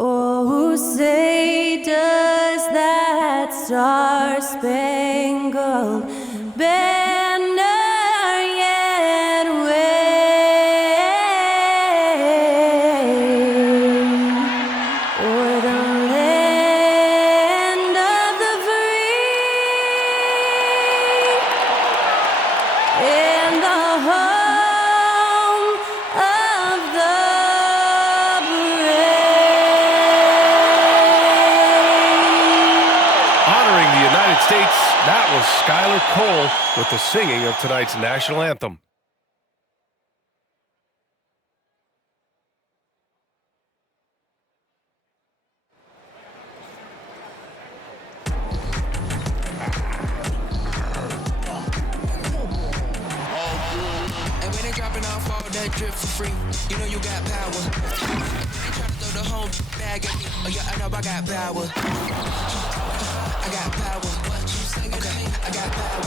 Oh, say does that star-spangled banner yet wave o'er the land of the free and the home of the States, that was Skylar Cole with the singing of tonight's national anthem. And when they dropping off all that drip for free, you know you got power. They try to throw the whole bag at me. Oh yeah, I know I got power. I got power. Okay, I got power.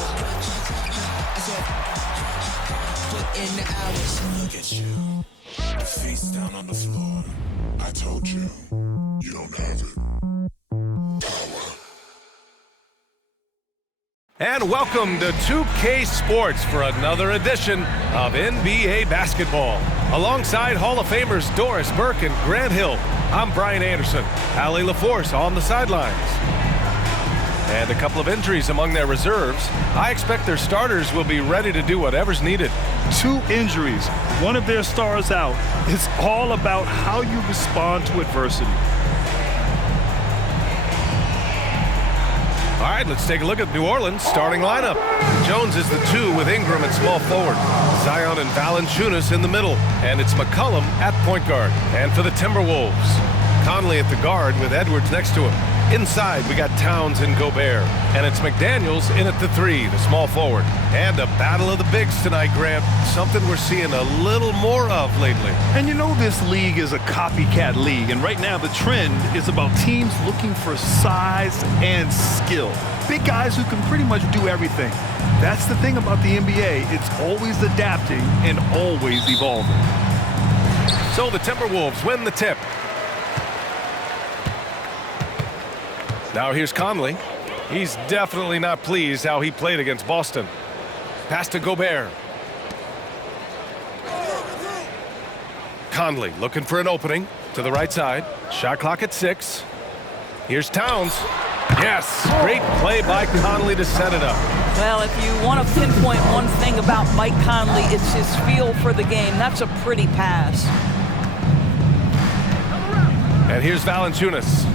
I said, put in the hours. Look at you, face down on the floor. I told you, you don't have it. Power. And welcome to 2K Sports for another edition of NBA basketball. Alongside Hall of Famers Doris Burke and Grant Hill, I'm Brian Anderson. Allie LaForce on the sidelines. And a couple of injuries among their reserves. I expect their starters will be ready to do whatever's needed. 2 injuries, one of their stars out. It's all about how you respond to adversity. All right, let's take a look at New Orleans' starting lineup. Jones is the 2 with Ingram at small forward. Zion and Valanciunas in the middle. And it's McCollum at point guard. And for the Timberwolves, Conley at the guard with Edwards next to him. Inside, we got Towns and Gobert. And it's McDaniels in at the 3, the small forward. And a battle of the bigs tonight, Grant. Something we're seeing a little more of lately. And you know this league is a copycat league, and right now the trend is about teams looking for size and skill. Big guys who can pretty much do everything. That's the thing about the NBA. It's always adapting and always evolving. So the Timberwolves win the tip. Now here's Conley. He's definitely not pleased how he played against Boston. Pass to Gobert. Conley looking for an opening to the right side. Shot clock at 6. Here's Towns. Yes, great play by Conley to set it up. Well, if you want to pinpoint one thing about Mike Conley, it's his feel for the game. That's a pretty pass. And here's Valanciunas.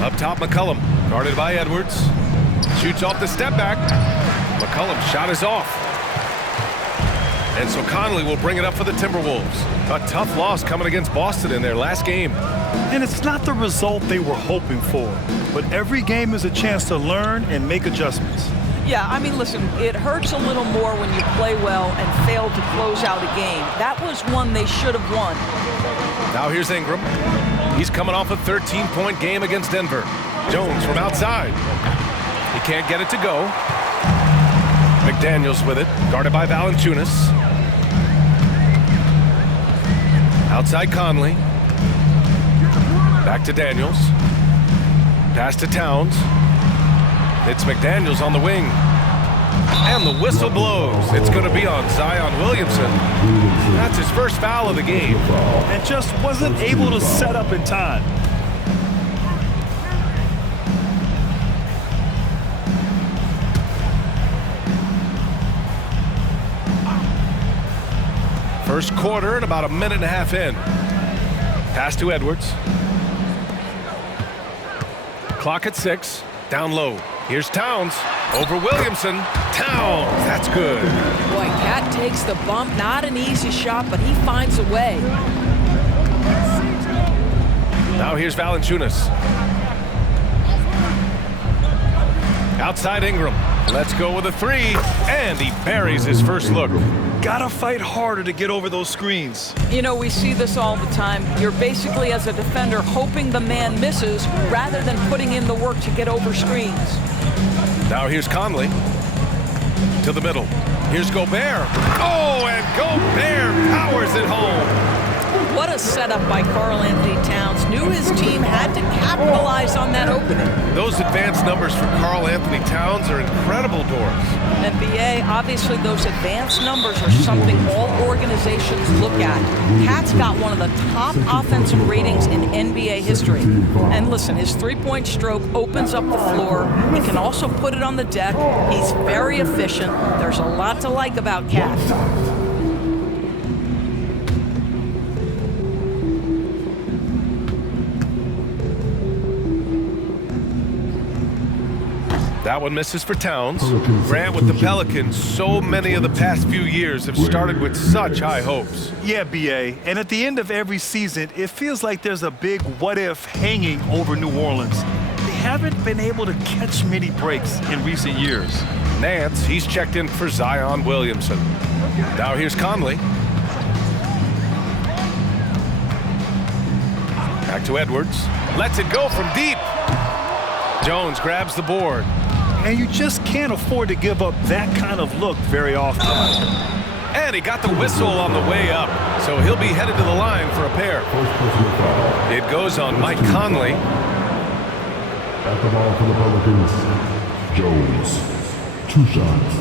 Up top, McCollum, guarded by Edwards. Shoots off the step back. McCollum's shot is off. And so Conley will bring it up for the Timberwolves. A tough loss coming against Boston in their last game. And it's not the result they were hoping for, but every game is a chance to learn and make adjustments. Yeah, I mean, listen, it hurts a little more when you play well and fail to close out a game. That was one they should have won. Now here's Ingram. He's coming off a 13-point game against Denver. Jones from outside. He can't get it to go. McDaniels with it, guarded by Valanciunas. Outside Conley. Back to Daniels. Pass to Towns. It's McDaniels on the wing. And the whistle blows. It's going to be on Zion Williamson. That's his first foul of the game. And just wasn't able to set up in time. First quarter and about a minute and a half in. Pass to Edwards. Clock at 6. Down low. Here's Towns. Over Williamson. Towns. That's good. Boy, Cat takes the bump. Not an easy shot, but he finds a way. Now here's Valanciunas. Outside Ingram. Let's go with a 3. And he buries his first look. gotta fight harder to get over those screens. You know, we see this all the time. You're basically, as a defender, hoping the man misses rather than putting in the work to get over screens. Now here's Conley to the middle. Here's Gobert. Oh, and Gobert powers it home. What a setup by Karl Anthony Towns. Knew his team had to capitalize on that opening. Those advanced numbers for Karl Anthony Towns are incredible, Doris. NBA, obviously those advanced numbers are something all organizations look at. Cat's got one of the top offensive ratings in NBA history. And listen, his three-point stroke opens up the floor. He can also put it on the deck. He's very efficient. There's a lot to like about Cat. That one misses for Towns. Grant with the Pelicans, so many of the past few years have started with such high hopes. Yeah, BA. And at the end of every season, it feels like there's a big what-if hanging over New Orleans. They haven't been able to catch many breaks in recent years. Nance, he's checked in for Zion Williamson. Now here's Conley. Back to Edwards. Lets it go from deep. Jones grabs the board. And you just can't afford to give up that kind of look very often. And he got the whistle on the way up, so he'll be headed to the line for a pair. It goes on Mike Conley. At the ball for the Pelicans, Jones. 2 shots.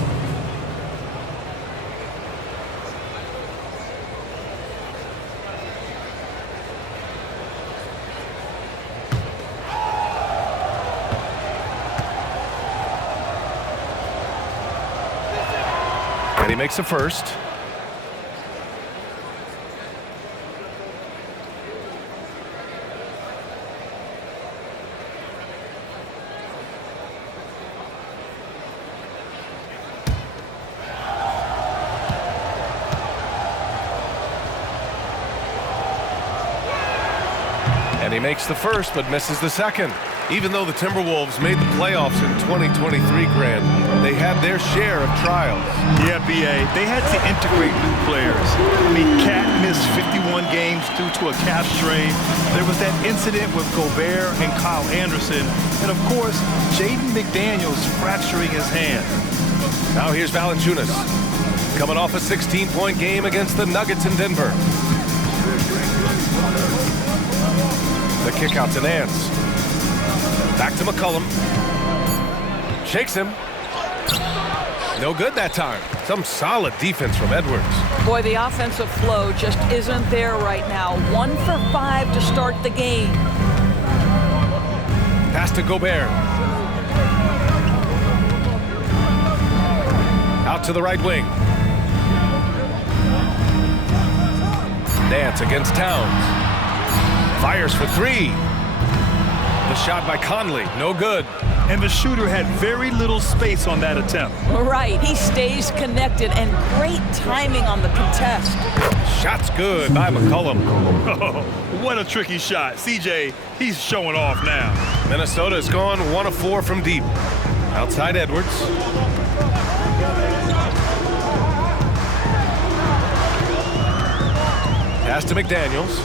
And he makes the first. And he makes the first, but misses the second. Even though the Timberwolves made the playoffs in 2023, Grant, they had their share of trials. Yeah, BA, they had to integrate new players. I mean, Cat missed 51 games due to a calf strain. There was that incident with Gobert and Kyle Anderson. And, of course, Jaden McDaniels fracturing his hand. Now here's Valanciunas, coming off a 16-point game against the Nuggets in Denver. The kick out to Nance. Back to McCollum. Shakes him. No good that time. Some solid defense from Edwards. Boy, the offensive flow just isn't there right now. 1 for 5 to start the game. Pass to Gobert. Out to the right wing. Nance against Towns. Fires for 3. The shot by Conley, no good. And the shooter had very little space on that attempt. Right, he stays connected, and great timing on the contest. Shot's good by McCollum. Oh, what a tricky shot. CJ, he's showing off now. Minnesota's gone 1 of 4 from deep. Outside Edwards. Pass to McDaniels.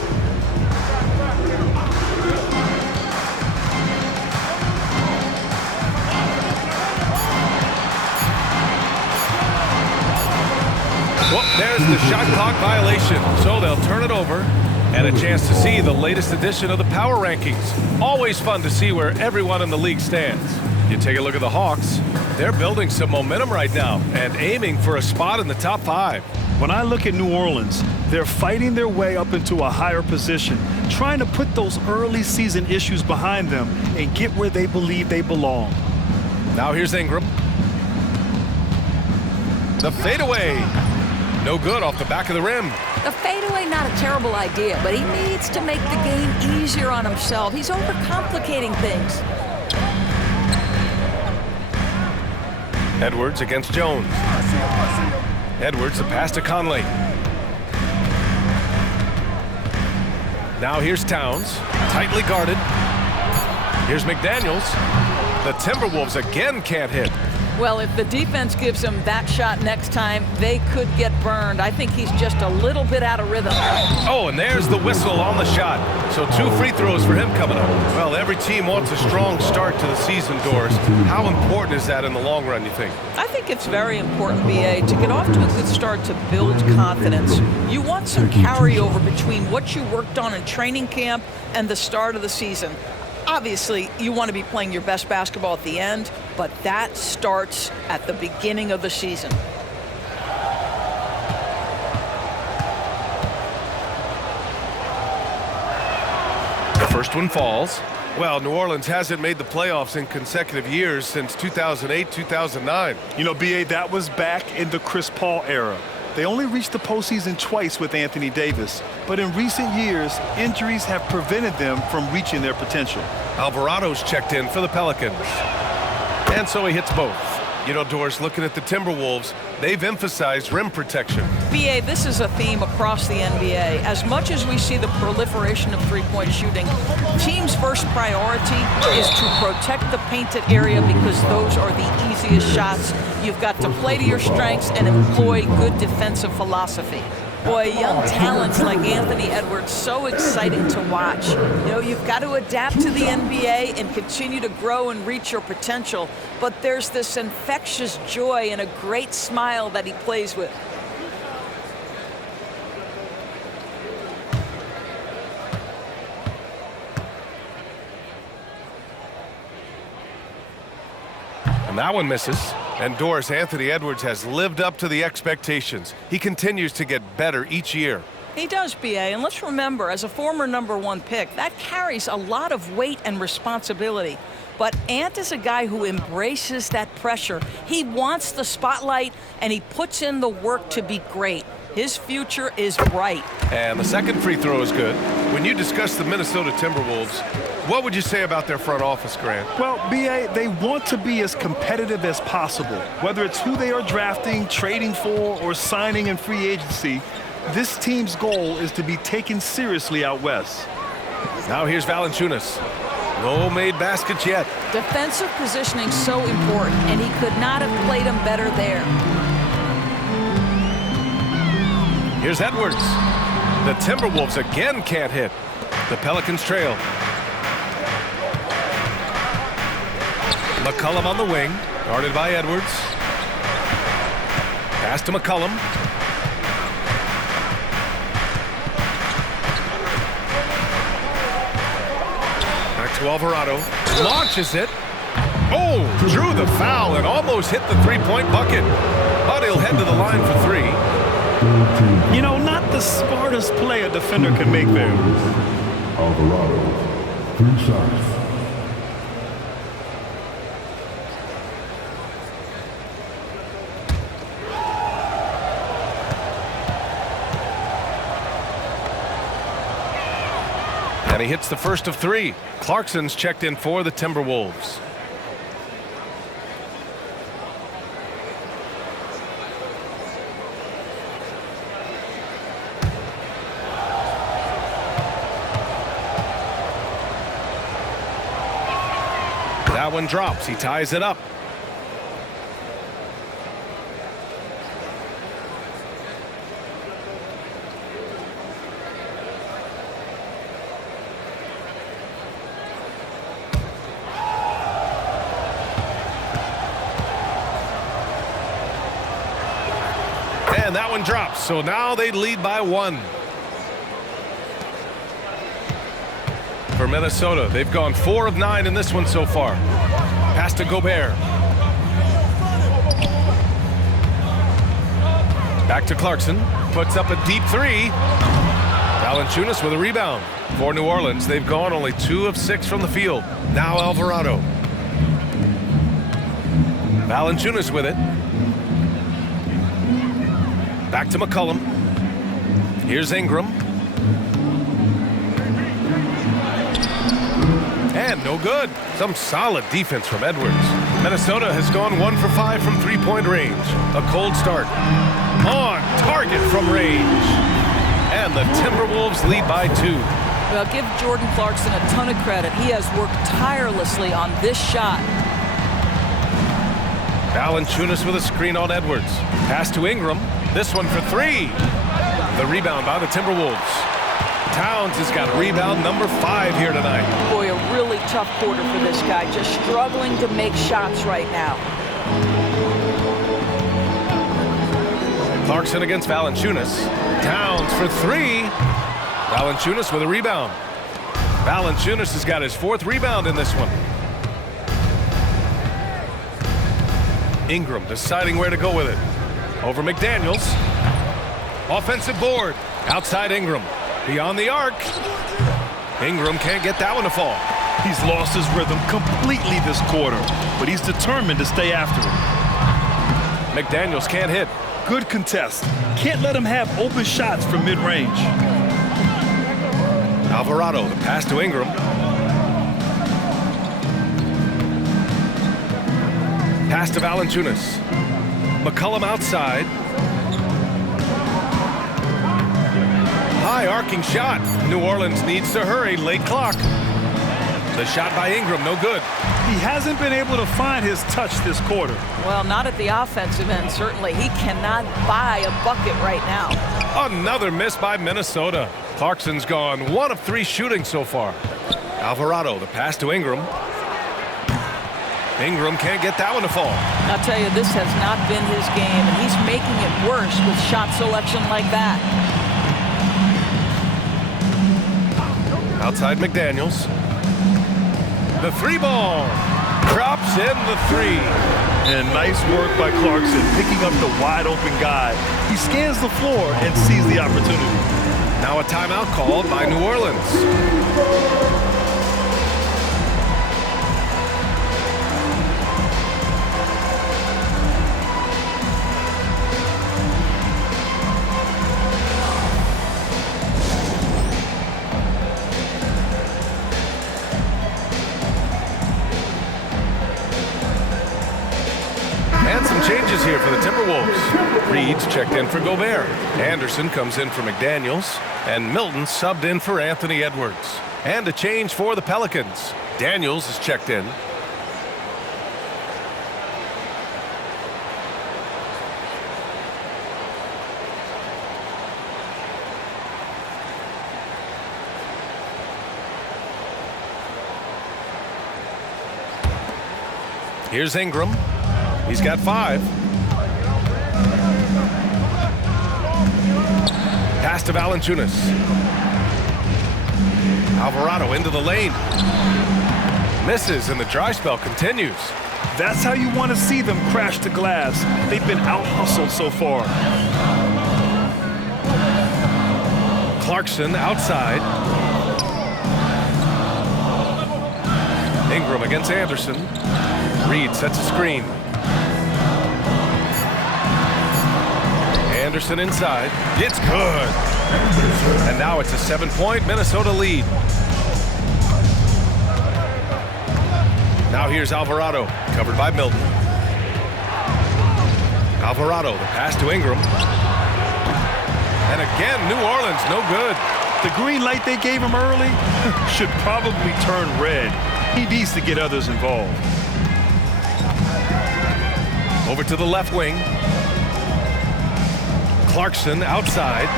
Well, there's the shot clock violation, so they'll turn it over. And a chance to see the latest edition of the power rankings. Always fun to see where everyone in the league stands. You take a look at the Hawks. They're building some momentum right now and aiming for a spot in the top 5. When I look at New Orleans, they're fighting their way up into a higher position, trying to put those early season issues behind them and get where they believe they belong. Now here's Ingram. The fadeaway. No good off the back of the rim. The fadeaway, not a terrible idea, but he needs to make the game easier on himself. He's overcomplicating things. Edwards against Jones. Edwards, the pass to Conley. Now here's Towns, tightly guarded. Here's McDaniels. The Timberwolves again can't hit. Well, if the defense gives him that shot next time, they could get burned. I think he's just a little bit out of rhythm. Oh, and there's the whistle on the shot. So 2 free throws for him coming up. Well, every team wants a strong start to the season, Doris. How important is that in the long run, you think? I think it's very important, BA, to get off to a good start to build confidence. You want some carryover between what you worked on in training camp and the start of the season. Obviously, you want to be playing your best basketball at the end, but that starts at the beginning of the season. The first one falls. Well, New Orleans hasn't made the playoffs in consecutive years since 2008, 2009. You know, B.A., that was back in the Chris Paul era. They only reached the postseason twice with Anthony Davis, but in recent years, injuries have prevented them from reaching their potential. Alvarado's checked in for the Pelicans. And so he hits both. You know, Doris, looking at the Timberwolves, they've emphasized rim protection. BA, this is a theme across the NBA. As much as we see the proliferation of three-point shooting, teams' first priority is to protect the painted area because those are the easiest shots. You've got to play to your strengths and employ good defensive philosophy. Boy, young talents like Anthony Edwards, so exciting to watch. You know, you've got to adapt to the NBA and continue to grow and reach your potential. But there's this infectious joy and a great smile that he plays with. And that one misses. And Doris, Anthony Edwards has lived up to the expectations. He continues to get better each year. He does, BA, and let's remember, as a former #1 pick, that carries a lot of weight and responsibility. But Ant is a guy who embraces that pressure. He wants the spotlight, and he puts in the work to be great. His future is bright. And the second free throw is good. When you discuss the Minnesota Timberwolves, what would you say about their front office, Grant? Well, B.A., they want to be as competitive as possible. Whether it's who they are drafting, trading for, or signing in free agency, this team's goal is to be taken seriously out west. Now here's Valanciunas. No made baskets yet. Defensive positioning so important, and he could not have played him better there. Here's Edwards. The Timberwolves again can't hit. The Pelicans trail. McCollum on the wing, guarded by Edwards. Pass to McCollum. Back to Alvarado. Launches it. Oh, drew the foul and almost hit the three-point bucket. But he'll head to the line for three. You know, not the smartest play a defender can make there. Alvarado, 3 shots. And he hits the first of 3. Clarkson's checked in for the Timberwolves. That one drops. He ties it up. And that one drops. So now they lead by 1. For Minnesota, they've gone 4 of 9 in this one so far. Pass to Gobert. Back to Clarkson. Puts up a deep 3. Valanciunas with a rebound. For New Orleans, they've gone only 2 of 6 from the field. Now Alvarado. Valanciunas with it. Back to McCollum. Here's Ingram. And no good. Some solid defense from Edwards. Minnesota has gone 1 for 5 from three-point range. A cold start. On target from range. And the Timberwolves lead by 2. Well, give Jordan Clarkson a ton of credit. He has worked tirelessly on this shot. Valanciunas with a screen on Edwards. Pass to Ingram. This one for three. The rebound by the Timberwolves. Towns has got rebound number 5 here tonight. Boy, a really tough quarter for this guy. Just struggling to make shots right now. Clarkson against Valanciunas. Towns for three. Valanciunas with a rebound. Valanciunas has got his 4th rebound in this one. Ingram deciding where to go with it. Over McDaniels. Offensive board. Outside Ingram. Beyond the arc. Ingram can't get that one to fall. He's lost his rhythm completely this quarter, but he's determined to stay after it. McDaniels can't hit. Good contest. Can't let him have open shots from mid-range. Alvarado, the pass to Ingram. Pass to Valanciunas. McCollum outside. High arcing shot. New Orleans needs to hurry. Late clock. The shot by Ingram, no good. He hasn't been able to find his touch this quarter. Well, not at the offensive end, certainly. He cannot buy a bucket right now. Another miss by Minnesota. Clarkson's gone 1 of 3 shooting so far. Alvarado, the pass to Ingram. Ingram can't get that one to fall. I'll tell you, this has not been his game, and he's making it worse with shot selection like that. Outside McDaniels. The 3-ball. Drops in the 3. And nice work by Clarkson picking up the wide open guy. He scans the floor and sees the opportunity. Now a timeout called by New Orleans. And some changes here for the Timberwolves. Reed's checked in for Gobert. Anderson comes in for McDaniels. And Milton subbed in for Anthony Edwards. And a change for the Pelicans. Daniels is checked in. Here's Ingram. He's got 5. Pass to Valanciunas. Alvarado into the lane. Misses, and the dry spell continues. That's how you want to see them crash the glass. They've been out-hustled so far. Clarkson outside. Ingram against Anderson. Reed sets a screen. Anderson inside. It's good. And now it's a 7-point Minnesota lead. Now here's Alvarado, covered by Milton. Alvarado, the pass to Ingram. And again, New Orleans, no good. The green light they gave him early should probably turn red. He needs to get others involved. Over to the left wing. Clarkson outside.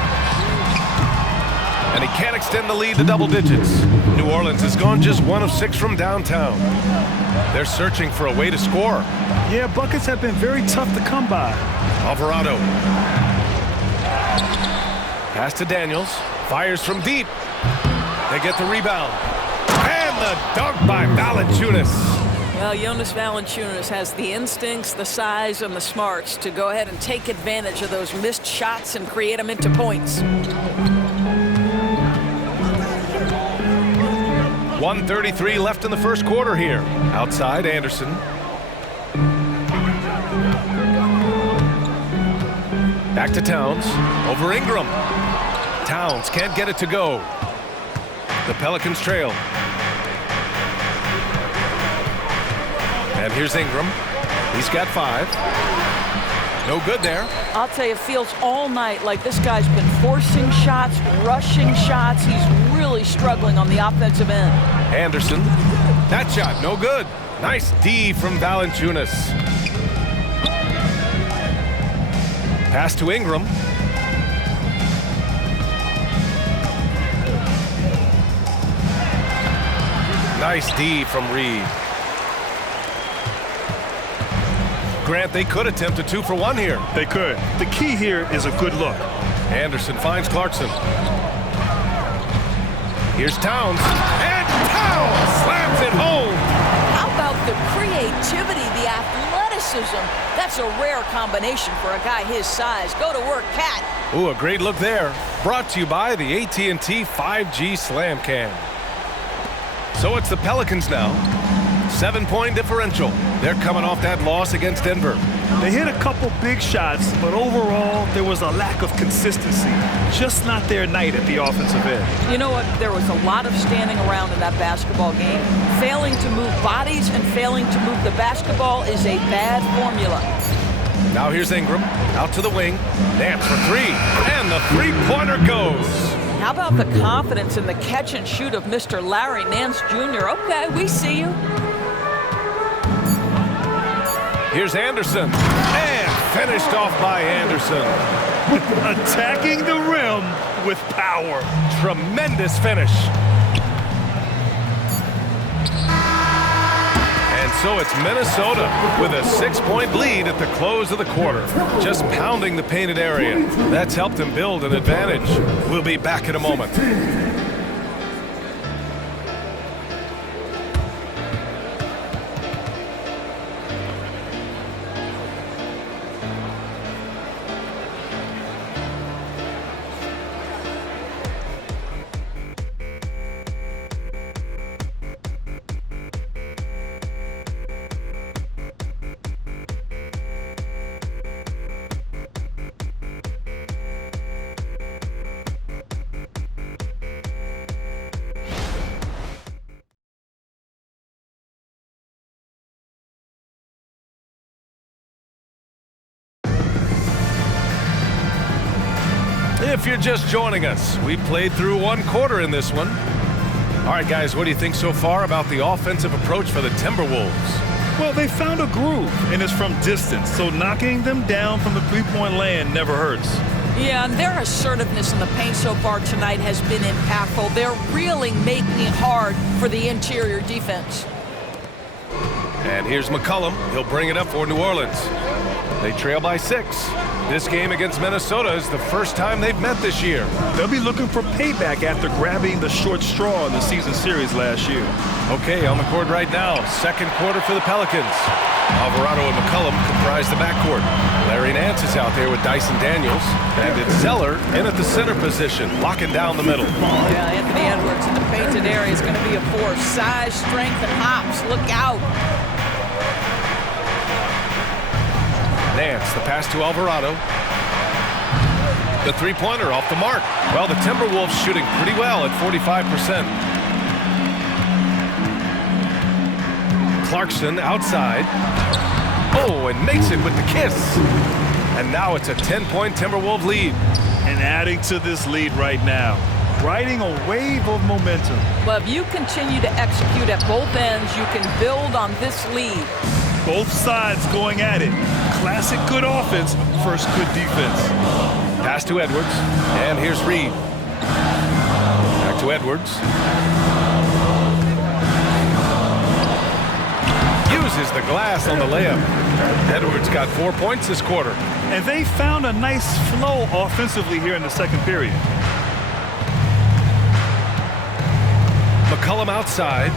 And he can't extend the lead to double digits. New Orleans has gone just 1 of 6 from downtown. They're searching for a way to score. Yeah, buckets have been very tough to come by. Alvarado. Pass to Daniels. Fires from deep. They get the rebound. And the dunk by Valanciunas. Well, Jonas Valanciunas has the instincts, the size, and the smarts to go ahead and take advantage of those missed shots and create them into points. 1:33 left in the first quarter here. Outside, Anderson. Back to Towns. Over Ingram. Towns can't get it to go. The Pelicans trail. And here's Ingram. He's got 5. No good there. I'll tell you, it feels all night like this guy's been forcing shots, rushing shots. He's really struggling on the offensive end. Anderson. That shot, no good. Nice D from Valanciunas. Pass to Ingram. Nice D from Reed. Grant, they could attempt a 2-for-1 here. They could. The key here is a good look. Anderson finds Clarkson. Here's Towns. And Towns slams it home. How about the creativity, the athleticism? That's a rare combination for a guy his size. Go to work, Cat. Ooh, a great look there. Brought to you by the AT&T 5G Slam Cam. So it's the Pelicans now. 7-point differential. They're coming off that loss against Denver. They hit a couple big shots, but overall, there was a lack of consistency. Just not their night at the offensive end. You know what? There was a lot of standing around in that basketball game. Failing to move bodies and failing to move the basketball is a bad formula. Now here's Ingram. Out to the wing. Nance for three. And the three-pointer goes. How about the confidence in the catch and shoot of Mr. Larry Nance Jr.? Okay, we see you. Here's Anderson. And finished off by Anderson. Attacking the rim with power. Tremendous finish. And so it's Minnesota with a 6-point lead at the close of the quarter. Just pounding the painted area. That's helped them build an advantage. We'll be back in a moment. If you're just joining us, we played through one quarter in this one. All right, guys, what do you think so far about the offensive approach for the Timberwolves? Well, they found a groove, and it's from distance, so knocking them down from the three-point land never hurts. Yeah, and their assertiveness in the paint so far tonight has been impactful. They're really making it hard for the interior defense. And here's McCollum. He'll bring it up for New Orleans. They trail by 6. This game against Minnesota is the first time they've met this year. They'll be looking for payback after grabbing the short straw in the season series last year. Okay, on the court right now, second quarter for the Pelicans. Alvarado and McCollum comprise the backcourt. Larry Nance is out there with Dyson Daniels. And it's Zeller in at the center position, locking down the middle. Yeah, Anthony Edwards in the painted area is going to be a force. Size, strength, and hops. Look out. Nance, the pass to Alvarado. The three-pointer off the mark. Well, the Timberwolves shooting pretty well at 45%. Clarkson outside. Oh, and makes it with the kiss. And now it's a 10-point Timberwolves lead. And adding to this lead right now, riding a wave of momentum. Well, if you continue to execute at both ends, you can build on this lead. Both sides going at it. Classic good offense, first good defense. Pass to Edwards, and here's Reed. Back to Edwards. Uses the glass on the layup. Edwards got 4 points this quarter. And they found a nice flow offensively here in the second period. McCollum outside.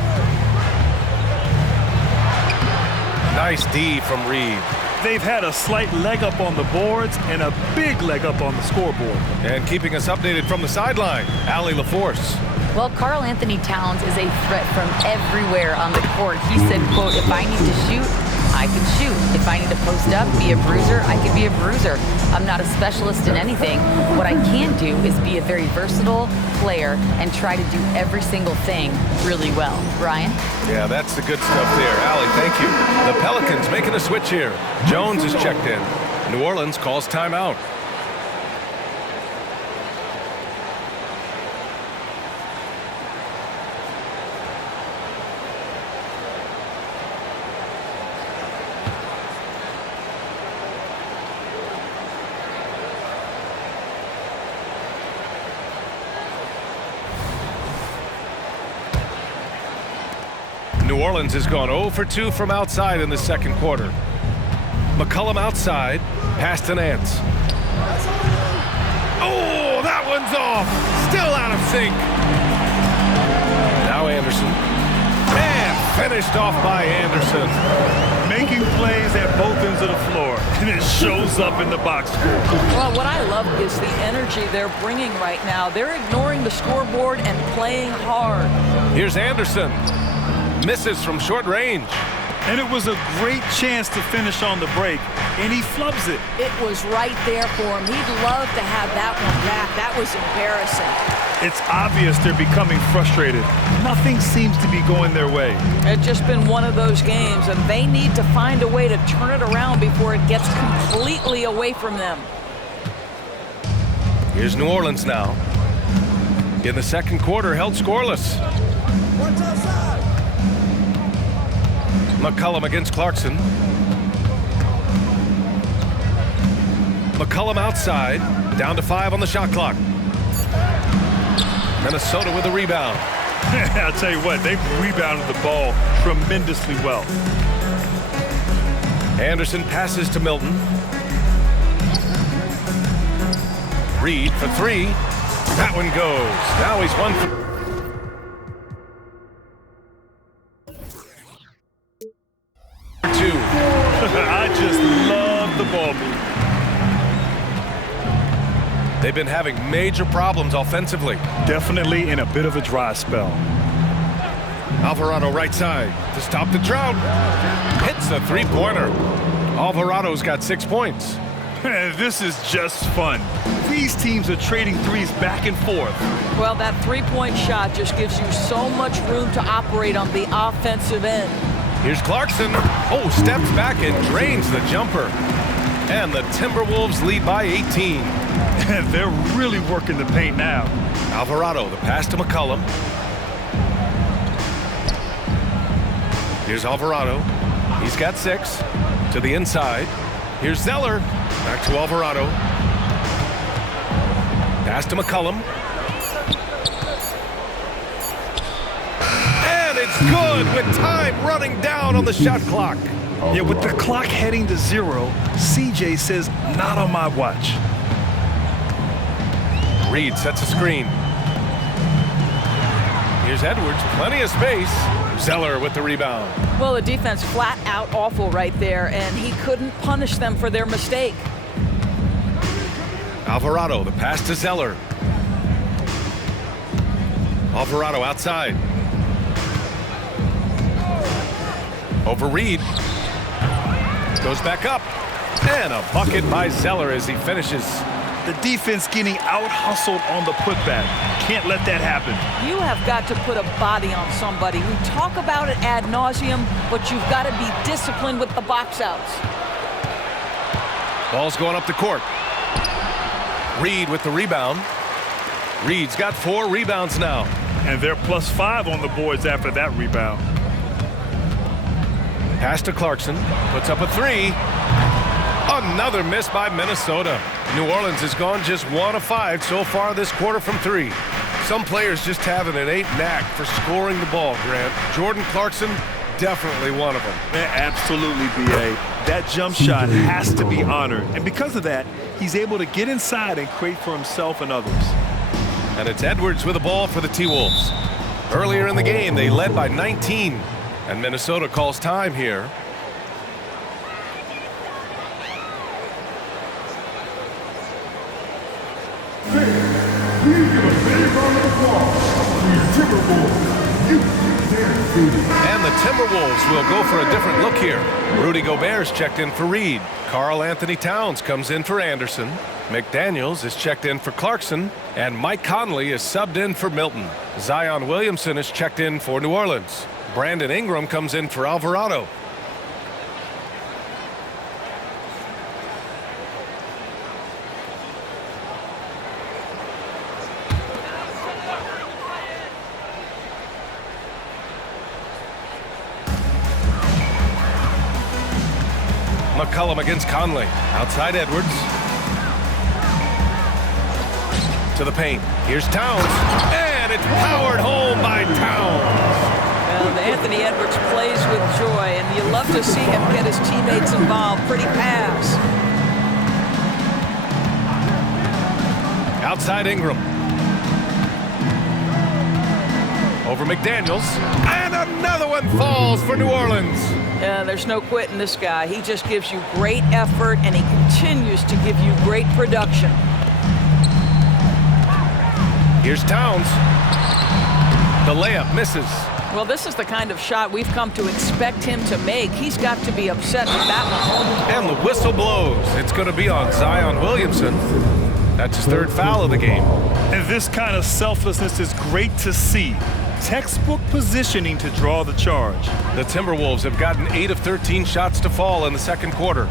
Nice D from Reed. They've had a slight leg up on the boards and a big leg up on the scoreboard. And keeping us updated from the sideline, Allie LaForce. Well, Karl Anthony Towns is a threat from everywhere on the court. He said, quote, if I need to shoot, I can shoot. If I need to post up, be a bruiser, I can be a bruiser. I'm not a specialist in anything. What I can do is be a very versatile player and try to do every single thing really well. Brian? Yeah, that's the good stuff there. Allie, thank you. The Pelicans making a switch here. Jones is checked in. New Orleans calls timeout. Orleans has gone 0 for 2 from outside in the second quarter. McCollum outside, pass to Nance. Oh, that one's off. Still out of sync. Now Anderson. And finished off by Anderson. Making plays at both ends of the floor, and it shows up in the box score. Well, what I love is the energy they're bringing right now. They're ignoring the scoreboard and playing hard. Here's Anderson. Misses from short range. And it was a great chance to finish on the break, and he flubs it. It was right there for him. He'd love to have that one back. That was embarrassing. It's obvious they're becoming frustrated. Nothing seems to be going their way. It's just been one of those games, and they need to find a way to turn it around before it gets completely away from them. Here's New Orleans now. In the second quarter, held scoreless. McCollum against Clarkson. McCollum outside, down to 5 on the shot clock. Minnesota with a rebound. I'll tell you what, they've rebounded the ball tremendously well. Anderson passes to Milton. Reed for 3. That one goes. Now he's 1 for... I just love the ball move. They've been having major problems offensively. Definitely in a bit of a dry spell. Alvarado right side to stop the drought. Hits a three-pointer. Alvarado's got 6 points. This is just fun. These teams are trading threes back and forth. Well, that three-point shot just gives you so much room to operate on the offensive end. Here's Clarkson. Oh, steps back and drains the jumper. And the Timberwolves lead by 18. They're really working the paint now. Alvarado, the pass to McCollum. Here's Alvarado. He's got 6. To the inside. Here's Zeller. Back to Alvarado. Pass to McCollum. And it's good with time running down on the shot clock. Yeah, with the clock heading to 0, CJ says, not on my watch. Reed sets a screen. Here's Edwards, plenty of space. Zeller with the rebound. Well, the defense flat out awful right there, and he couldn't punish them for their mistake. Alvarado, the pass to Zeller. Alvarado outside. Over Reed. Goes back up. And a bucket by Zeller as he finishes. The defense getting out-hustled on the putback. Can't let that happen. You have got to put a body on somebody. We talk about it ad nauseum, but you've got to be disciplined with the box outs. Ball's going up the court. Reed with the rebound. Reed's got 4 rebounds now. And they're +5 on the boards after that rebound. Pass to Clarkson. Puts up a 3. Another miss by Minnesota. New Orleans has gone just 1 of 5 so far this quarter from 3. Some players just have an innate knack for scoring the ball, Grant. Jordan Clarkson, definitely one of them. Absolutely, B.A. That jump shot has to be honored. And because of that, he's able to get inside and create for himself and others. And it's Edwards with the ball for the T-Wolves. Earlier in the game, they led by 19. And Minnesota calls time here. And the Timberwolves will go for a different look here. Rudy Gobert's checked in for Reed. Karl Anthony Towns comes in for Anderson. McDaniels is checked in for Clarkson. And Mike Conley is subbed in for Milton. Zion Williamson is checked in for New Orleans. Brandon Ingram comes in for Alvarado. McCollum against Conley. Outside Edwards. To the paint. Here's Towns. And it's powered home by Towns. Yeah, Anthony Edwards plays with joy, and you love to see him get his teammates involved. Pretty pass. Outside Ingram. Over McDaniels. And another one falls for New Orleans. Yeah, there's no quitting this guy. He just gives you great effort, and he continues to give you great production. Here's Towns. The layup misses. Well, this is the kind of shot we've come to expect him to make. He's got to be upset with that one. And the whistle blows. It's going to be on Zion Williamson. That's his third foul of the game. And this kind of selflessness is great to see. Textbook positioning to draw the charge. The Timberwolves have gotten 8 of 13 shots to fall in the second quarter.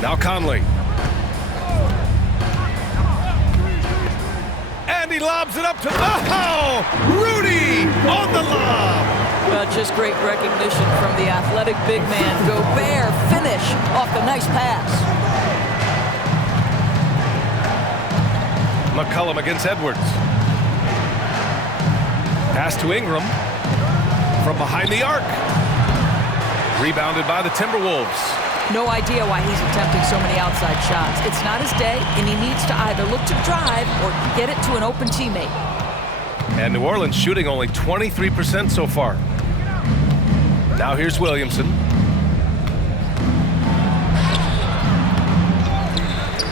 Now Conley. And he lobs it up to Rudy on the lob. Well, just great recognition from the athletic big man. Gobert finish off the nice pass. McCollum against Edwards. Pass to Ingram from behind the arc. Rebounded by the Timberwolves. No idea why he's attempting so many outside shots. It's not his day, and he needs to either look to drive or get it to an open teammate. And New Orleans shooting only 23% so far. Now here's Williamson.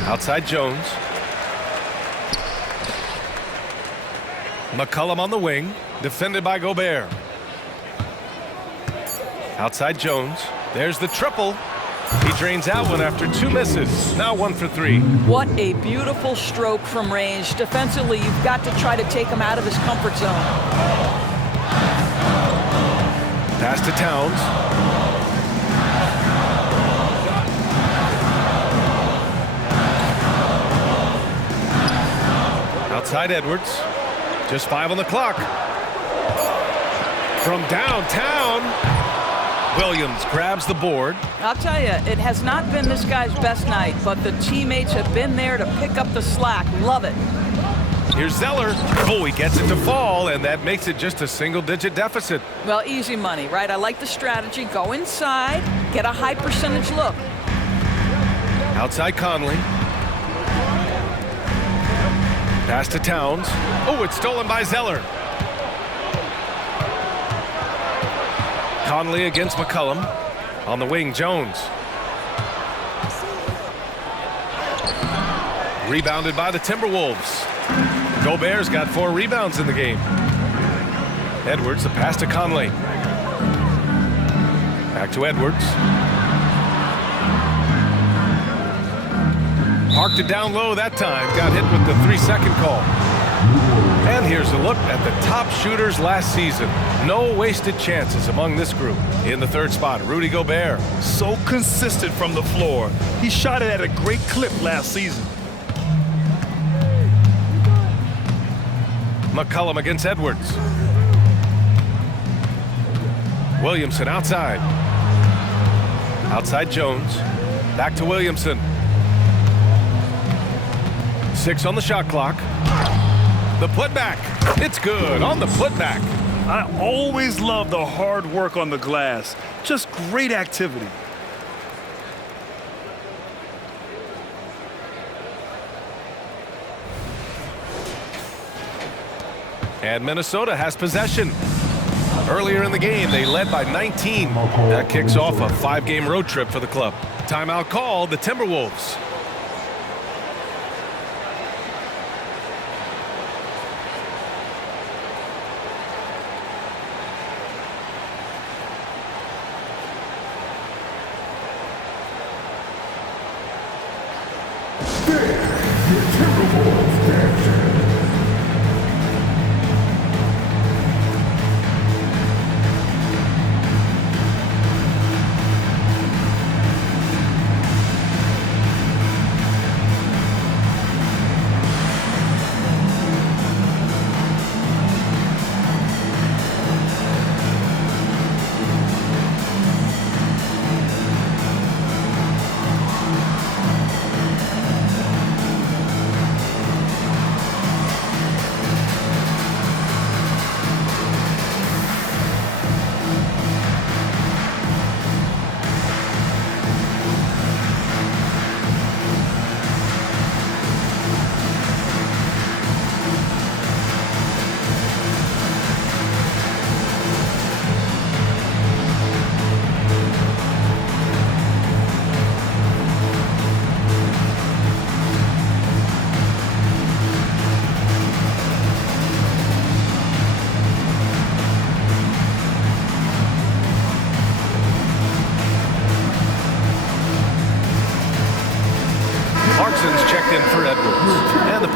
Outside Jones. McCollum on the wing, defended by Gobert. Outside Jones. There's the triple. He drains out one after 2 misses. Now 1 for 3. What a beautiful stroke from range. Defensively, you've got to try to take him out of his comfort zone. Pass to Towns. Outside Edwards. Just 5 on the clock. From downtown, Williams grabs the board. I'll tell you, it has not been this guy's best night, but the teammates have been there to pick up the slack. Love it. Here's Zeller. Oh, he gets it to fall, and that makes it just a single-digit deficit. Well, easy money, right? I like the strategy. Go inside, get a high percentage look. Outside Conley. Pass to Towns. Oh, it's stolen by Zeller. Conley against McCollum. On the wing, Jones. Rebounded by the Timberwolves. Gobert's got 4 rebounds in the game. Edwards, the pass to Conley. Back to Edwards. Parked it down low that time. Got hit with the 3-second call. And here's a look at the top shooters last season. No wasted chances among this group. In the 3rd spot, Rudy Gobert. So consistent from the floor. He shot it at a great clip last season. McCollum against Edwards. Williamson outside. Outside Jones. Back to Williamson. 6 on the shot clock. The putback. It's good on the putback. I always love the hard work on the glass. Just great activity. And Minnesota has possession. Earlier in the game, they led by 19. That kicks off a 5-game road trip for the club. Timeout called, the Timberwolves.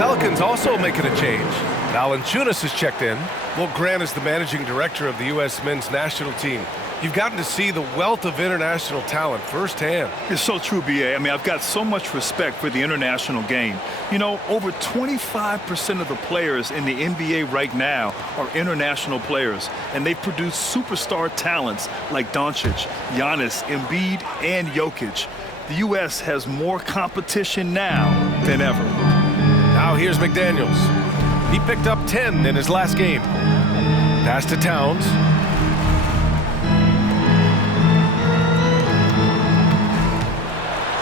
Pelicans also making a change. Valanciunas has checked in. Well, Grant is the managing director of the U.S. men's national team. You've gotten to see the wealth of international talent firsthand. It's so true, B.A. I mean, I've got so much respect for the international game. You know, over 25% of the players in the NBA right now are international players, and they've produced superstar talents like Doncic, Giannis, Embiid, and Jokic. The U.S. has more competition now than ever. Now here's McDaniels. He picked up 10 in his last game. Pass to Towns.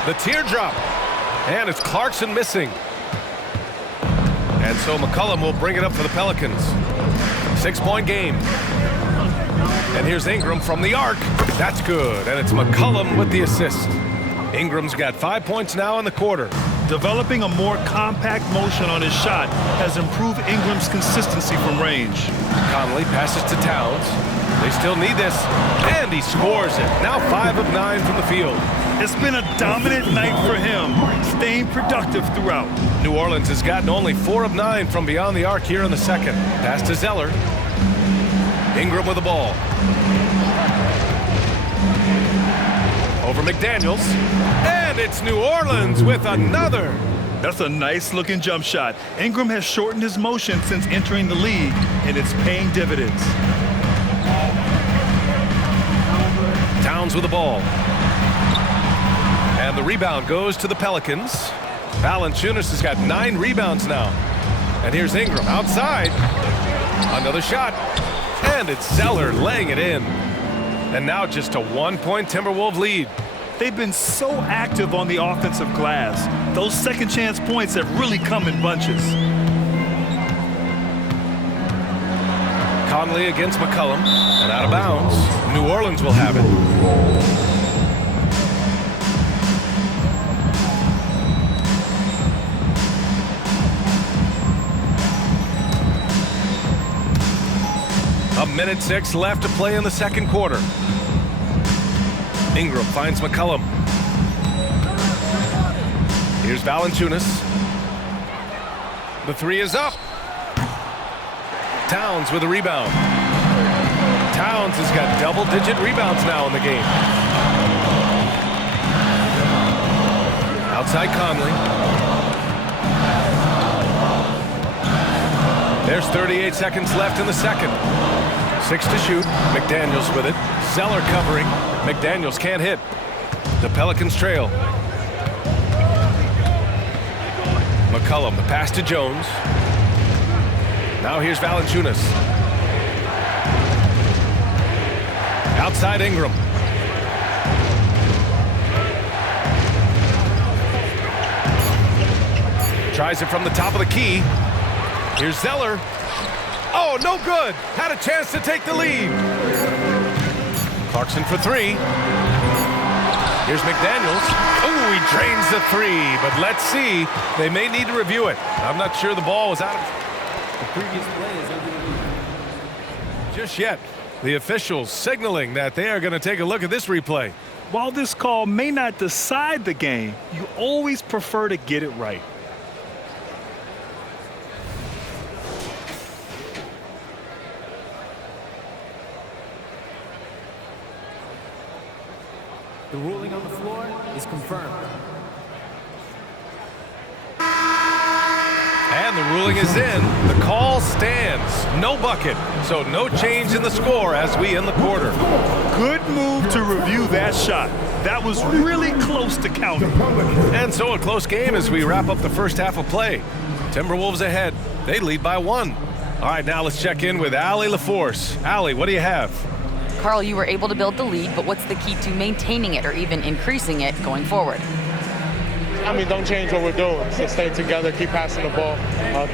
The teardrop. And it's Clarkson missing. And so McCollum will bring it up for the Pelicans. 6-point game. And here's Ingram from the arc. That's good. And it's McCollum with the assist. Ingram's got 5 points now in the quarter. Developing a more compact motion on his shot has improved Ingram's consistency from range. Conley passes to Towns. They still need this. And he scores it. Now 5 of 9 from the field. It's been a dominant night for him, staying productive throughout. New Orleans has gotten only 4 of 9 from beyond the arc here in the second. Pass to Zeller. Ingram with the ball. Over McDaniels. And it's New Orleans with another. That's a nice-looking jump shot. Ingram has shortened his motion since entering the league, and it's paying dividends. Towns with the ball. And the rebound goes to the Pelicans. Valanciunas has got 9 rebounds now. And here's Ingram outside. Another shot. And it's Zeller laying it in. And now just a 1-point Timberwolves lead. They've been so active on the offensive glass. Those second chance points have really come in bunches. Conley against McCollum. And out of bounds. New Orleans will have it. A minute 6 left to play in the second quarter. Ingram finds McCollum. Here's Valanciunas. The 3 is up. Towns with a rebound. Towns has got double-digit rebounds now in the game. Outside Conley. There's 38 seconds left in the second. 6 to shoot. McDaniels with it. Zeller covering. McDaniels can't hit. The Pelicans trail. McCollum, the pass to Jones. Now here's Valanciunas. Outside Ingram. Tries it from the top of the key. Here's Zeller. Oh, no good. Had a chance to take the lead. Clarkson for 3. Here's McDaniels. Oh, he drains the 3. But let's see. They may need to review it. I'm not sure the ball was out of the previous play is under review. Just yet. The officials signaling that they are going to take a look at this replay. While this call may not decide the game, you always prefer to get it right. The ruling on the floor is confirmed. And the ruling is in. The call stands. No bucket. So no change in the score as we end the quarter. Good move to review that shot. That was really close to counting. And so a close game as we wrap up the first half of play. Timberwolves ahead. They lead by 1. All right, now let's check in with Allie LaForce. Allie, what do you have? Carl, you were able to build the lead, but what's the key to maintaining it or even increasing it going forward? I mean, don't change what we're doing. So stay together, keep passing the ball,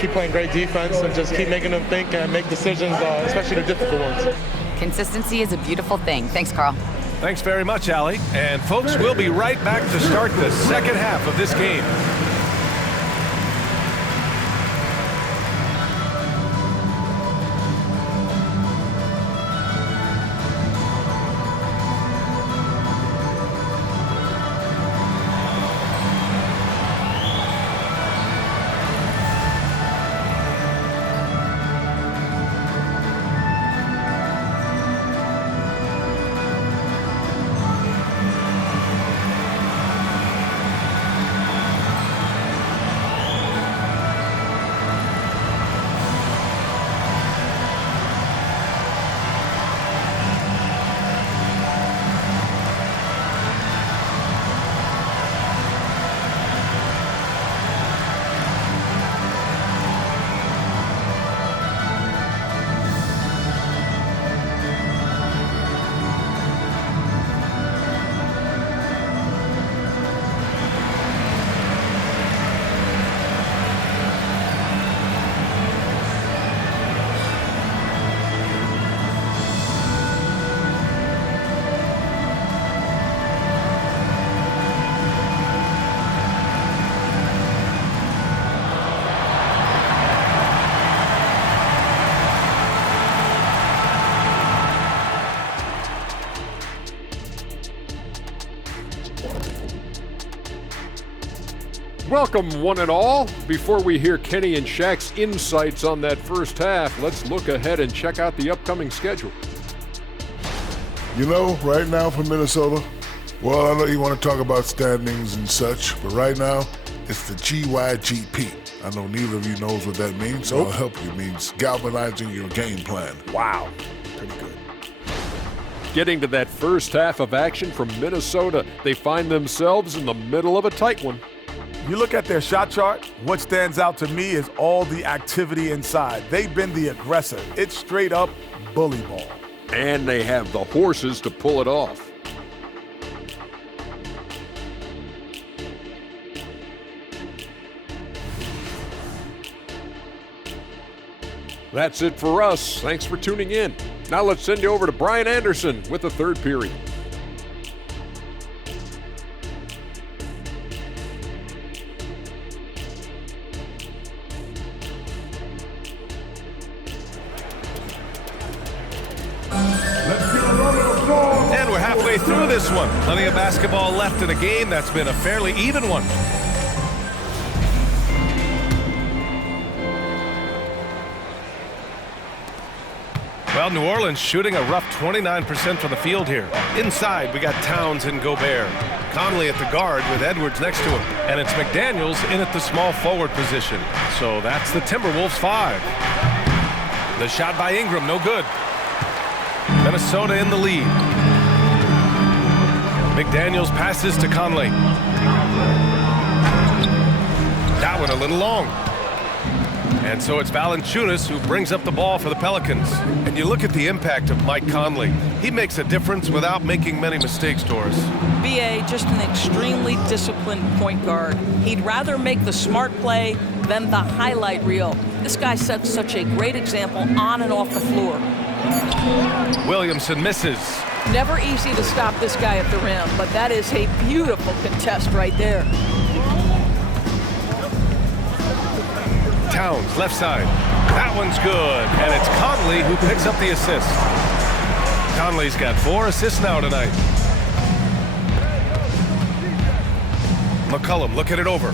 keep playing great defense, and just keep making them think and make decisions, especially the difficult ones. Consistency is a beautiful thing. Thanks, Carl. Thanks very much, Allie. And folks, we'll be right back to start the second half of this game. Welcome, one and all. Before we hear Kenny and Shaq's insights on that first half, let's look ahead and check out the upcoming schedule. You know, right now for Minnesota, well, I know you want to talk about standings and such, but right now, it's the GYGP. I know neither of you knows what that means, so I'll help you. It means galvanizing your game plan. Wow, pretty good. Getting to that first half of action from Minnesota, they find themselves in the middle of a tight one. You look at their shot chart, what stands out to me is all the activity inside. They've been the aggressor. It's straight up bully ball. And they have the horses to pull it off. That's it for us. Thanks for tuning in. Now let's send you over to Brian Anderson with the third period. And we're halfway through this one. Plenty of basketball left in a game that's been a fairly even one. Well, New Orleans shooting a rough 29% from the field here. Inside, we got Towns and Gobert. Conley at the guard with Edwards next to him. And it's McDaniels in at the small forward position. So that's the Timberwolves 5. The shot by Ingram, no good. Minnesota in the lead. McDaniels passes to Conley. That one a little long. And so it's Valanciunas who brings up the ball for the Pelicans. And you look at the impact of Mike Conley. He makes a difference without making many mistakes, Doris. B.A., just an extremely disciplined point guard. He'd rather make the smart play than the highlight reel. This guy sets such a great example on and off the floor. Williamson misses. Never easy to stop this guy at the rim, but that is a beautiful contest right there. Towns, left side. That one's good. And it's Conley who picks up the assist. Conley's got 4 assists now tonight. McCollum looking it over.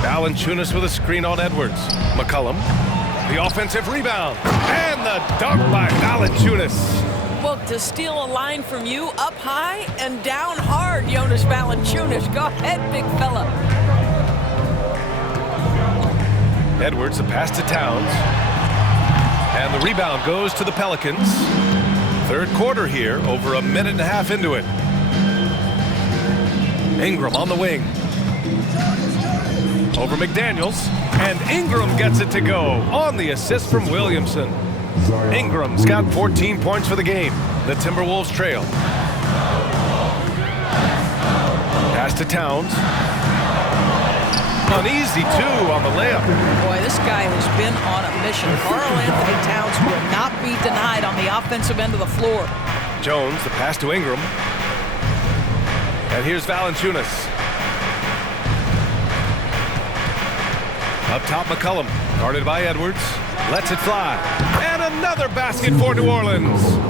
Valanciunas with a screen on Edwards. McCollum, the offensive rebound. And the dunk by Valanciunas. Well, to steal a line from you, up high and down hard, Jonas Valanciunas. Go ahead, big fella. Edwards, the pass to Towns. And the rebound goes to the Pelicans. Third quarter here, over a minute and a half into it. Ingram on the wing. Over McDaniels. And Ingram gets it to go on the assist from Williamson. Ingram's got 14 points for the game. The Timberwolves trail. Pass to Towns. An easy 2 on the layup. Boy, this guy has been on a mission. Karl Anthony Towns will not be denied on the offensive end of the floor. Jones, the pass to Ingram. And here's Valanciunas. Up top, McCollum, guarded by Edwards. Lets it fly. And another basket for New Orleans.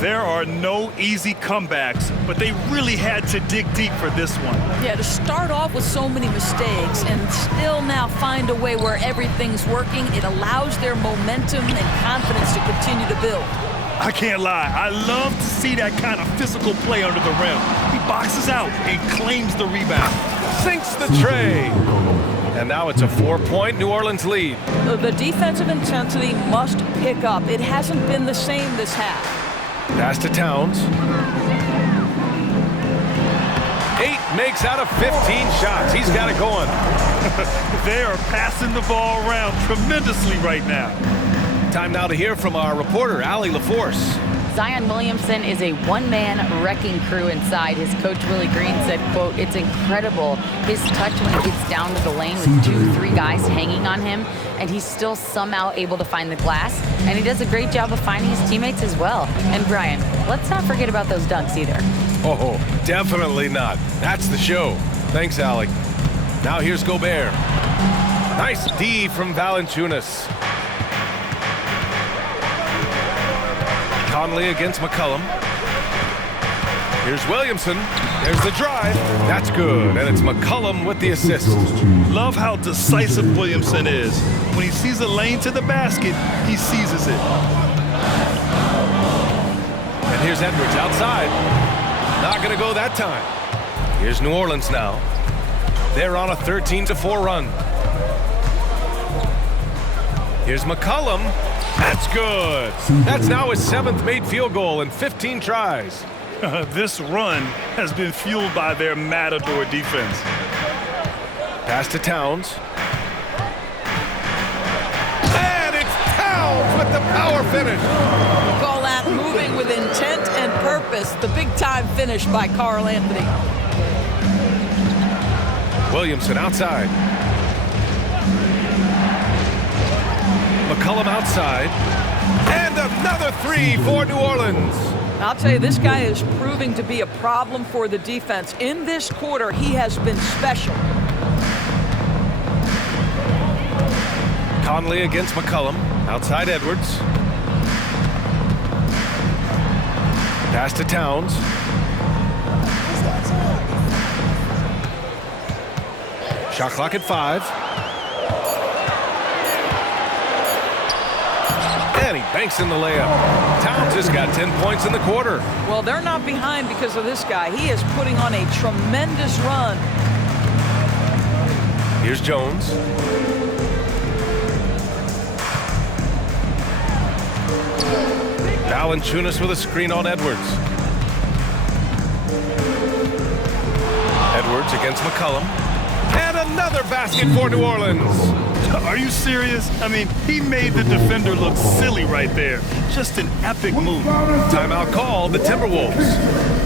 There are no easy comebacks, but they really had to dig deep for this one. Yeah, to start off with so many mistakes and still now find a way where everything's working, it allows their momentum and confidence to continue to build. I can't lie, I love to see that kind of physical play under the rim. He boxes out and claims the rebound. Sinks the tray. And now it's a 4-point New Orleans lead. The defensive intensity must pick up. It hasn't been the same this half. Pass to Towns. 8 makes out of 15 shots. He's got it going. They are passing the ball around tremendously right now. Time now to hear from our reporter, Allie LaForce. Zion Williamson is a one-man wrecking crew inside. His coach, Willie Green, said, quote, "It's incredible his touch when he gets down to the lane with 2-3 guys hanging on him, and he's still somehow able to find the glass, and he does a great job of finding his teammates as well." And Brian, let's not forget about those dunks either. Oh, definitely not. That's the show. Thanks, Allie. Now here's Gobert. Nice D from Valanciunas. Conley against McCollum. Here's Williamson. There's the drive. That's good. And it's McCollum with the assist. Love how decisive Williamson is. When he sees a lane to the basket, he seizes it. And here's Edwards outside. Not going to go that time. Here's New Orleans now. They're on a 13-4 run. Here's McCollum. That's good. That's now his 7th made field goal in 15 tries. This run has been fueled by their matador defense. Pass to Towns. And it's Towns with the power finish. We'll call that moving with intent and purpose. The big-time finish by Karl Anthony. Williamson outside. McCollum outside. And another 3 for New Orleans. I'll tell you, this guy is proving to be a problem for the defense. In this quarter, he has been special. Conley against McCollum. Outside Edwards. Pass to Towns. Shot clock at 5. And he banks in the layup. Towns has got 10 points in the quarter. Well, they're not behind because of this guy. He is putting on a tremendous run. Here's Jones. Valanciunas with a screen on Edwards. Edwards against McCollum. And another basket for New Orleans. Are you serious? I mean, he made the defender look silly right there. Just an epic move. Timeout call, the Timberwolves.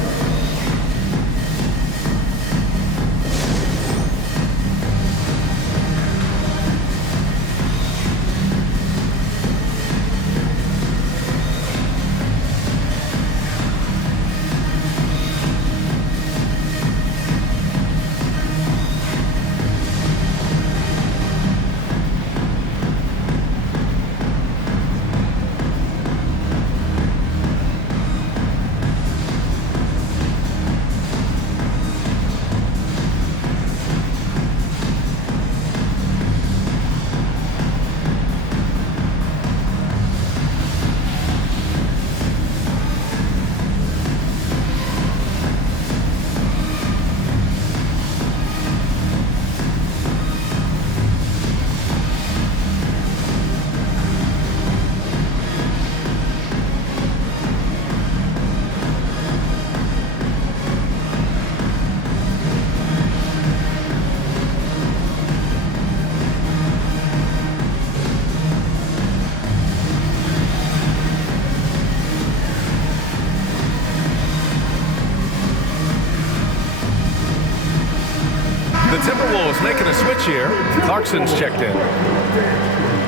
The Timberwolves making a switch here. Clarkson's checked in.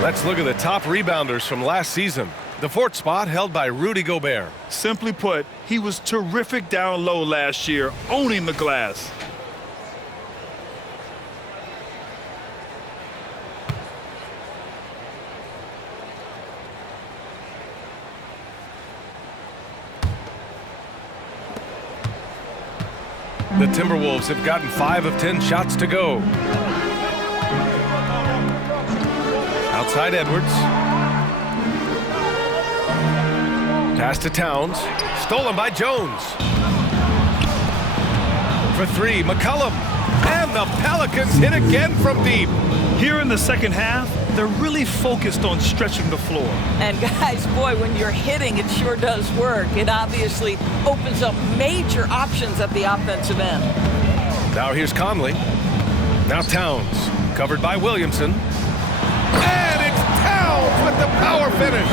Let's look at the top rebounders from last season. The 4th spot held by Rudy Gobert. Simply put, he was terrific down low last year, owning the glass. The Timberwolves have gotten 5 of 10 shots to go. Outside Edwards. Pass to Towns. Stolen by Jones. For 3, McCollum. And the Pelicans hit again from deep. Here in the second half, they're really focused on stretching the floor. And guys, boy, when you're hitting, it sure does work. It obviously opens up major options at the offensive end. Now here's Conley. Now Towns, covered by Williamson. And it's Towns with the power finish.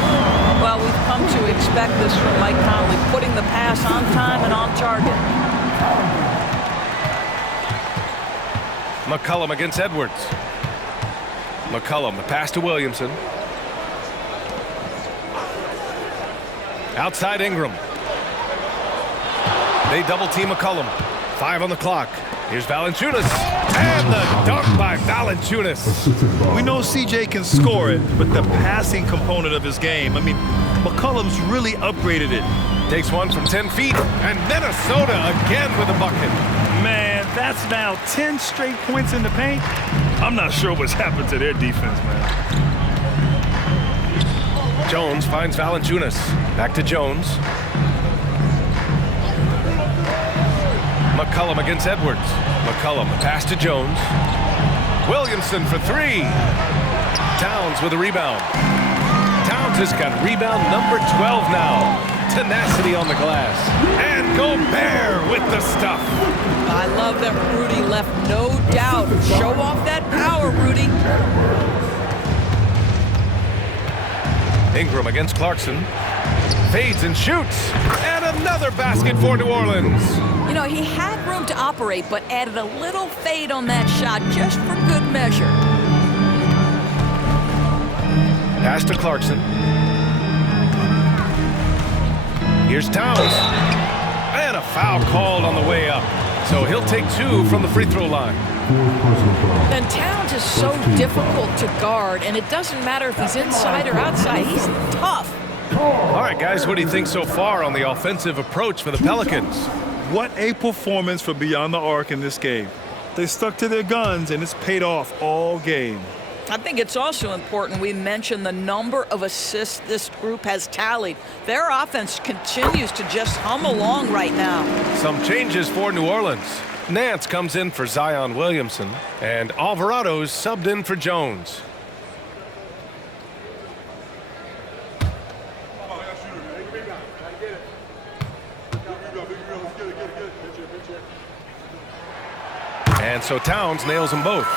Well, we've come to expect this from Mike Conley, putting the pass on time and on target. McCollum against Edwards. McCollum, the pass to Williamson. Outside Ingram. They double team McCollum. 5 on the clock. Here's Valanciunas. And the dunk by Valanciunas. We know CJ can score it, but the passing component of his game, I mean, McCollum's really upgraded it. Takes one from 10 feet, and Minnesota again with a bucket. Man, that's now 10 straight points in the paint. I'm not sure what's happened to their defense, man. Jones finds Valanciunas. Back to Jones. McCollum against Edwards. McCollum, pass to Jones. Williamson for three. Towns with a rebound. Towns has got rebound number 12 now. Tenacity on the glass. And Gobert with the stuff. I love that Rudy left no doubt. Show off that power, Rudy. Ingram against Clarkson. Fades and shoots. And another basket for New Orleans. You know, he had room to operate, but added a little fade on that shot just for good measure. Pass to Clarkson. Here's Towns. And a foul called on the way up. So he'll take two from the free throw line. And Towns is so difficult to guard, and it doesn't matter if he's inside or outside. He's tough. All right, guys, what do you think so far on the offensive approach for the Pelicans? What a performance for beyond the arc in this game. They stuck to their guns, and it's paid off all game. I think it's also important we mention the number of assists this group has tallied. Their offense continues to just hum along right now. Some changes for New Orleans. Nance comes in for Zion Williamson, and Alvarado's subbed in for Jones. And so Towns nails them both.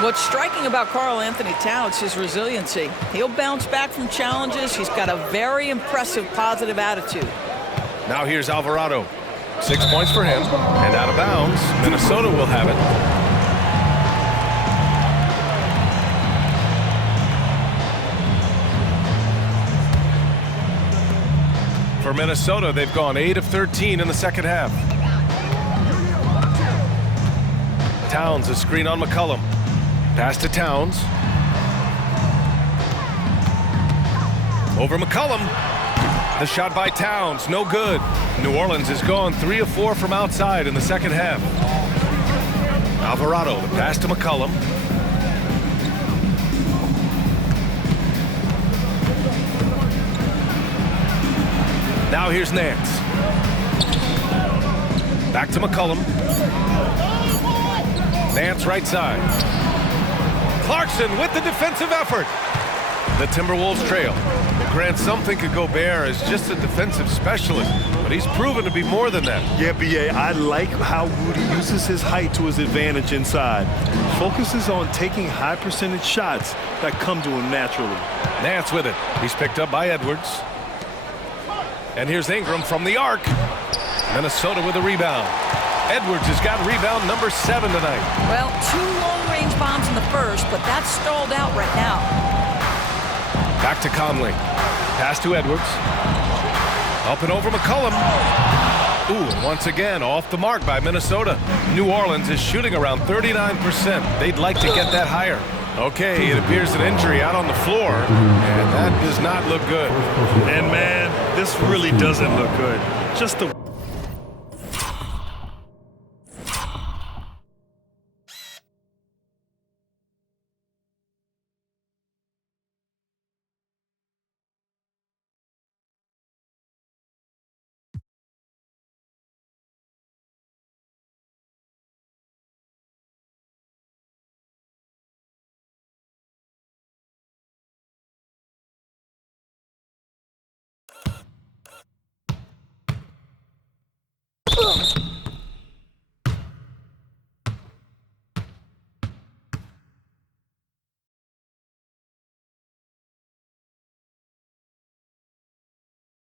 What's striking about Karl Anthony Towns is his resiliency. He'll bounce back from challenges. He's got a very impressive positive attitude. Now here's Alvarado. 6 points for him, and out of bounds. Minnesota will have it. For Minnesota, they've gone 8 of 13 in the second half. Towns, a screen on McCollum. Pass to Towns. Over McCollum. The shot by Towns, no good. New Orleans has gone 3 of 4 from outside in the second half. Alvarado, the pass to McCollum. Now here's Nance. Back to McCollum. Nance right side. Clarkson with the defensive effort. The Timberwolves trail. Grant, some think of Gobert as just a defensive specialist, but he's proven to be more than that. Yeah, B.A., I like how Rudy uses his height to his advantage inside. Focuses on taking high percentage shots that come to him naturally. Nance with it. He's picked up by Edwards. And here's Ingram from the arc. Minnesota with a rebound. Edwards has got rebound number 7 tonight. Well, 2 long-range bombs in the first, but that's stalled out right now. Back to Conley. Pass to Edwards. Up and over McCollum. Ooh, and once again, off the mark by Minnesota. New Orleans is shooting around 39%. They'd like to get that higher. Okay, it appears an injury out on the floor, and that does not look good. And man, this really doesn't look good. Just a